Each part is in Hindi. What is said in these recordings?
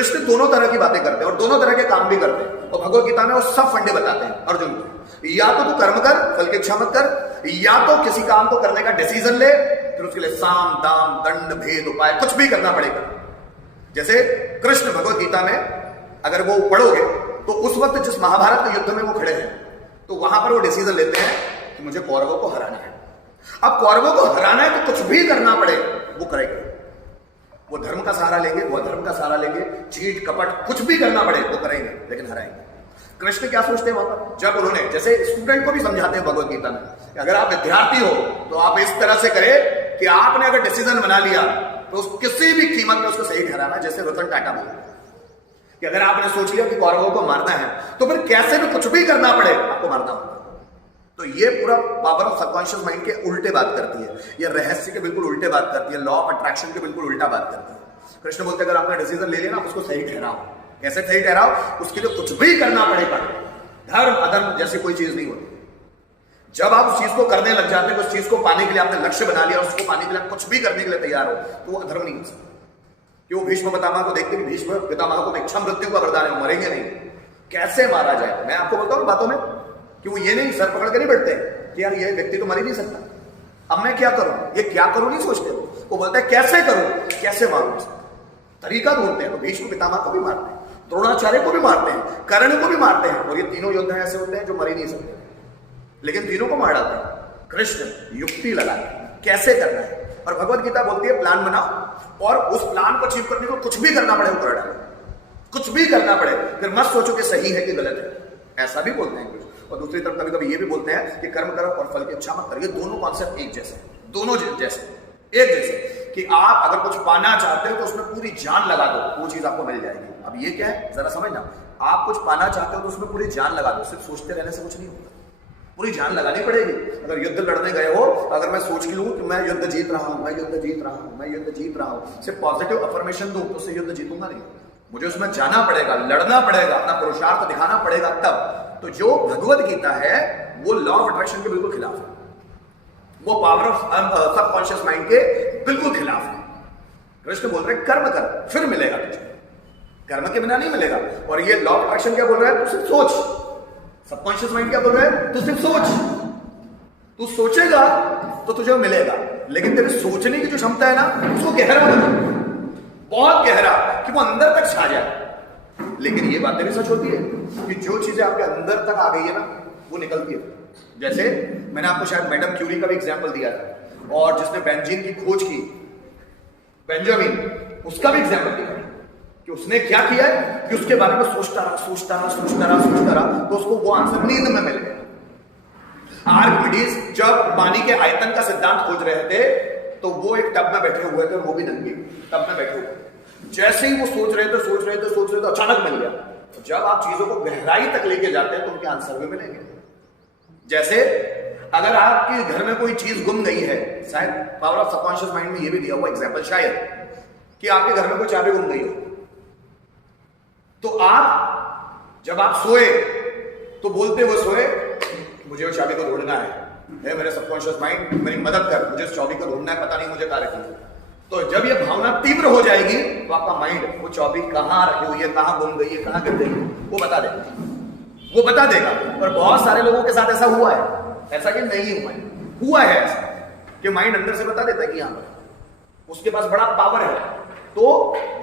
कृष्ण दोनों तरह की बातें करते हैं और दोनों तरह के काम भी करते हैं, और भगवत गीता में वो सब फंडे बताते हैं अर्जुन को। या तो तू कर्म कर, फल की इच्छा मत कर, या तो किसी काम को करने का डिसीजन ले, फिर उसके लिए साम दाम दंड भेद उपाय कुछ भी करना पड़ेगा। जैसे कृष्ण भगवत गीता में अगर वो पढ़ोगे तो उस वक्त जिस महाभारत के युद्ध में वो खड़े हैं, तो वहां पर वो डिसीजन लेते हैं कि मुझे कौरवों को हराना है। अब कौरवों को हराना है तो कुछ भी करना पड़े वो करेंगे। वो धर्म का सहारा लेंगे, वो अधर्म का सहारा लेंगे, चीट कपट कुछ भी करना पड़े वो करेंगे, लेकिन हराएंगे। कृष्ण क्या सोचते हैं वहां पर, जब उन्होंने जैसे स्टूडेंट को भी समझाते हैं भगवत गीता में, अगर आप विद्यार्थी हो तो आप इस तरह से करें कि आपने अगर डिसीजन बना लिया तो किसी भी कीमत में उसको सही ठहराना। जैसे रतन टाटा बोले कि अगर आपने सोच लिया कि कौरवों को मारना है तो फिर कैसे भी कुछ भी करना पड़े आपको मारना होगा। तो ये पूरा पावर ऑफ सबकॉन्शियस माइंड के उल्टे बात करती है, ये रहस्य के बिल्कुल उल्टे बात करती है, लॉ ऑफ अट्रैक्शन के बिल्कुल उल्टा बात करती है। कृष्ण बोलते अगर आपने डिसीजन ले लिया ना, उसको सही ठहराओ। कैसे सही ठहराओ? उसके लिए कुछ भी करना पड़ेगा। धर्म अधर्म जैसी कोई चीज नहीं होती। जब आप उस चीज को करने लग जाते हैं, उस चीज को पाने के लिए आपने लक्ष्य बना लिया, उसको पाने के लिए कुछ भी करने के लिए तैयार हो, तो वो अधर्म नहीं हो सकता। क्यों? भीष्म पितामह को देखते, भीष्म पितामह को इच्छा मृत्यु का वरदान है, मरेंगे नहीं। कैसे मारा जाए? मैं आपको बताऊं बातों में कि वो ये नहीं सर पकड़ के नहीं बैठते कि यार ये व्यक्ति तो मर ही नहीं सकता, अब मैं क्या करूं, ये क्या करूं नहीं सोचते। वो बोलते हैं कैसे करूं, कैसे मारूं, तरीका ढूंढते हैं। तो भीष्म पितामह को भी मारते हैं, द्रोणाचार्य को भी मारते हैं, कर्ण को भी मारते हैं, और ये तीनों योद्धा ऐसे होते हैं जो मर ही नहीं सकते, लेकिन तीनों को मार डालते हैं। कृष्ण युक्ति लगाते कैसे करना है, और भगवत गीता बोलती है प्लान बनाओ और उस प्लान को अचीव करने को कुछ भी करना पड़े वो कर डालो, कुछ भी करना पड़े, फिर मत सोचो कि सही है कि गलत है। ऐसा भी बोलते हैं कुछ। और दूसरी तरफ कभी कभी ये भी बोलते हैं कि कर्म करो और फल की इच्छा मत करो। ये दोनों कॉन्सेप्ट एक जैसे, दोनों जैसे एक जैसे कि आप अगर कुछ पाना चाहते हो तो उसमें पूरी जान लगा दो, वो चीज आपको मिल जाएगी। अब ये क्या है जरा समझना, आप कुछ पाना चाहते हो तो उसमें पूरी जान लगा दो, सिर्फ सोचते रहने से कुछ नहीं होगा, पूरी जान लगानी पड़ेगी। अगर युद्ध लड़ने गए हो, अगर मैं सोच लूं कि मैं युद्ध जीत रहा हूं, मैं युद्ध जीत रहा हूं, मैं युद्ध जीत रहा हूं, सिर्फ पॉजिटिव अफर्मेशन दूं तो उससे युद्ध जीतूंगा नहीं। मुझे उसमें जाना पड़ेगा, लड़ना पड़ेगा, अपना पुरुषार्थ दिखाना पड़ेगा तब। तो जो भगवत गीता है वो लॉ ऑफ अट्रैक्शन के बिल्कुल खिलाफ है, वो पावर ऑफ सबकॉन्शियस माइंड के बिल्कुल खिलाफ है। कृष्ण बोल रहे कर्म कर फिर मिलेगा तुझे, कर्म के बिना नहीं मिलेगा। और ये लॉ ऑफ अट्रैक्शन क्या बोल रहा है? तू सिर्फ सोच। सबकॉन्शियस माइंड क्या बोल रहा है? तू सिर्फ सोच, तू सोचेगा तो तुझे मिलेगा, लेकिन तेरी सोचने की जो क्षमता है ना, उसको गहरा बना, बहुत गहरा, कि वो अंदर तक छा जाए। लेकिन ये बातें भी सच होती है कि जो चीजें आपके अंदर तक आ गई है ना, वो निकलती है। जैसे मैंने आपको शायद मैडम क्यूरी का भी एग्जांपल दिया था, और जिसने बेंजीन की खोज की, बेंजामिन, उसका भी एग्जांपल दिया कि उसने क्या किया है कि उसके बारे में सोचता रहा, तो उसको वो आंसर नींद में मिल गया। आर्किमिडीज जब पानी के आयतन का सिद्धांत खोज रहे थे तो वो एक टब में बैठे हुए थे, और वो भी नंगे टब में बैठे हुए। जैसे ही वो सोच रहे थे अचानक मिल गया। तो जब आप चीजों को गहराई तक लेके जाते हैं तो उनके आंसर भी मिलेंगे। जैसे अगर आपके घर में कोई चीज गुम गई है, शायद पावर ऑफ सबकॉन्शियस माइंड में ये भी दिया हुआ एग्जांपल शायद, कि आपके घर में कोई चाबी गुम गई हो, तो आप जब आप सोए तो बोलते हुए सोए मुझे वो चाबी को ढूंढना है मेरे सबकॉन्शियस माइंड मेरी मदद कर, मुझे उस चाबी को ढूंढना है, पता नहीं मुझे कहां रखी है। तो जब ये भावना तीव्र हो जाएगी तो आपका माइंड वो चाबी कहां रखी हुई है, कहां गुम गई है, कहां गिर गई है, वो बता देगा। और बहुत सारे लोगों के साथ ऐसा हुआ है, ऐसा कि नहीं हुआ है ऐसा कि माइंड अंदर से बता देता है कि यहां पर उसके पास बड़ा पावर है। तो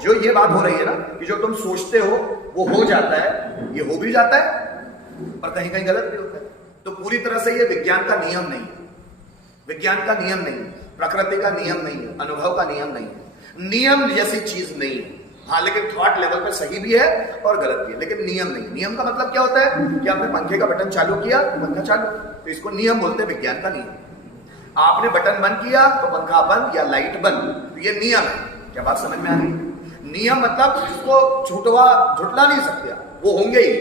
जो ये बात हो रही है ना कि जो तुम सोचते हो वो हो जाता है, ये हो भी जाता है और कहीं कहीं गलत भी होता है। तो पूरी तरह से ये विज्ञान का नियम नहीं है, विज्ञान का नियम नहीं है, प्रकृति का नियम नहीं है, अनुभव का नियम नहीं है। नियम जैसी चीज नहीं है, हाँ, लेकिन थॉट लेवल पे सही भी है और गलत भी है, लेकिन नियम नहीं। नियम का मतलब क्या होता है कि आपने पंखे का बटन चालू किया तो पंखा चालू, तो इसको नियम बोलते हैं, विज्ञान का नियम। आपने बटन बंद किया तो पंखा बंद या लाइट बंद, तो ये नियम है। क्या बात समझ में आ रही है? नियम मतलब जिसको झुटला नहीं सकते, वो होंगे ही,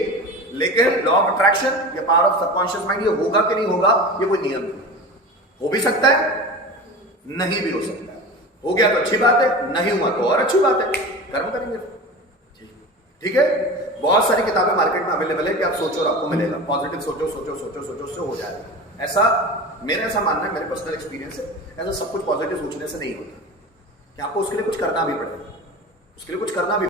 लेकिन लॉ ऑफ अट्रैक्शन या पावर ऑफ सबकॉन्शियस माइंड ये होगा कि नहीं होगा, ये कोई नियम नहीं। हो भी सकता है, नहीं भी हो सकता है। हो गया तो अच्छी बात है, नहीं हुआ तो और अच्छी बात है, कर्म करेंगे। ठीक है, बहुत सारी किताबें मार्केट में अवेलेबल है कि आप सोचो और आपको मिलेगा। पॉजिटिव सोचो, उससे हो जाएगा। ऐसा मेरा ऐसा मानना है, मेरे पर्सनल एक्सपीरियंस है, ऐसा सब कुछ पॉजिटिव सोचने से नहीं होता, कि आपको उसके लिए कुछ करना भी पड़ेगा, उसके लिए कुछ करना भी